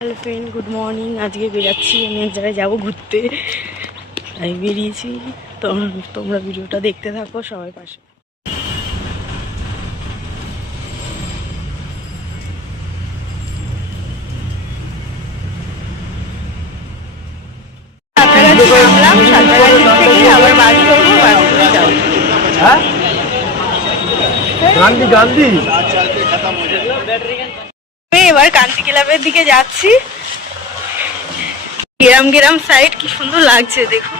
Hello friend, good morning. आज के बेराচ্ছি আমি এক জায়গায় যাব ঘুরতে, তাই বেরিয়েছি। তোমরা ভিডিওটা দেখতে থাকো সবাই পাশে। আবার বাড়ি করবো, হ্যাঁ গান্ধী গান্ধী। এবার কান্তি ক্লাবের দিকে যাচ্ছি। গ্রাম গ্রাম সাইড কি সুন্দর লাগছে দেখো।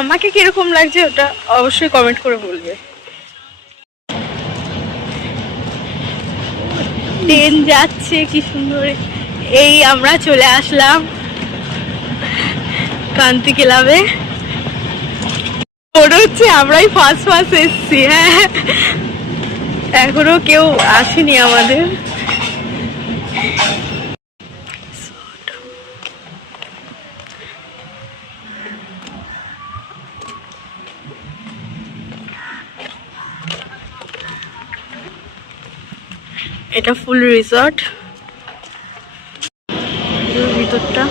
আমাকে কিরকম লাগছে ওটা অবশ্যই কমেন্ট করে বলবে। ট্রেন যাচ্ছে কি সুন্দর। এই আমরা চলে আসলাম কান্তি ক্লাবে। মনে হচ্ছে আমরাই ফার্স্ট এসছি। হ্যাঁ, এখনো কেউ আসেনি আমাদের। এটা ফুল রিসর্ট, ভিতরটা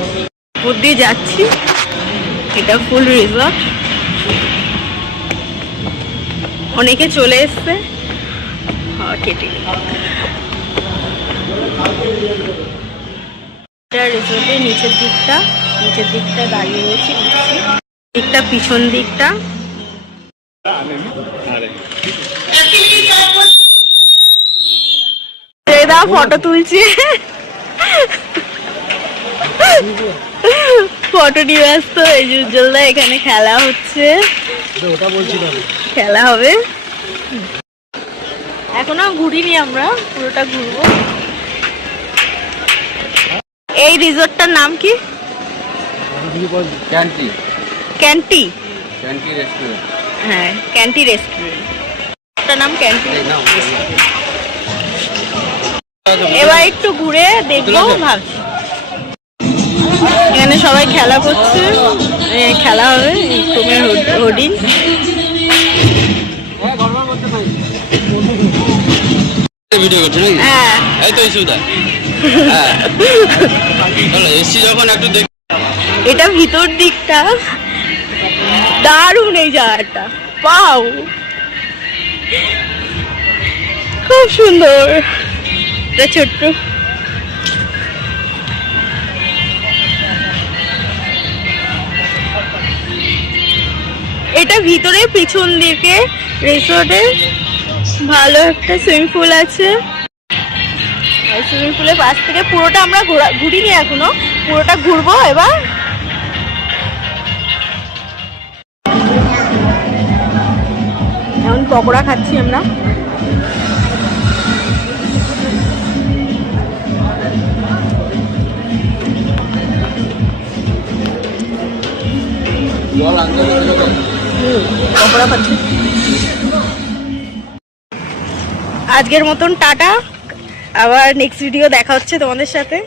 উপর দিয়ে যাচ্ছি। এটা ফুল রিসর্ট, অনেকে চলে এসছে। রিসোর্টের নিচের দিকটা দাঁড়িয়ে রয়েছে, দিকটা পিছন দিকটা। ফটো তুলছে, ফটো নিয়ে ব্যস্ত। এই যে উজ্জ্বলদা, এখানে খেলা হচ্ছে, খেলা হবে। এখনো ঘুরিনি, আমরা পুরোটা ঘুরবো। এই রিসোর্টটার নাম কি? ক্যান্টি রেস্টুরেন্ট। হ্যাঁ, ক্যান্টি রেস্টুরেন্ট, এটার নাম ক্যান্টি। এবার একটু ঘুরে দেখবো ভাবছি। এখানে সবাই খেলা করছে, খেলা হবে ক্রমের হোর্ডিং। ভিডিও করছো নাকি? হ্যাঁ, এই তো ইস্যুদা। হ্যাঁ, চলো এসছি যখন একটু দেখ। এটা ভিতর দিকটা দারুণ, এই জায়গাটা পাও খুব সুন্দর। এটা ছোট্ট, এটা ভিতরে পিছন দিকে রিসোর্টে ভালো একটা সুইমিং পুল আছে। সুইমিং পুলের পাশ থেকে পুরোটা আমরা ঘুরিনি এখনো, পুরোটা ঘুরবো এবার। এখন পকোড়া খাচ্ছি আমরা। পকোড়া খাচ্ছি। আজকের মতন টাটা, আবার নেক্সট ভিডিও দেখা হচ্ছে তোমাদের সাথে।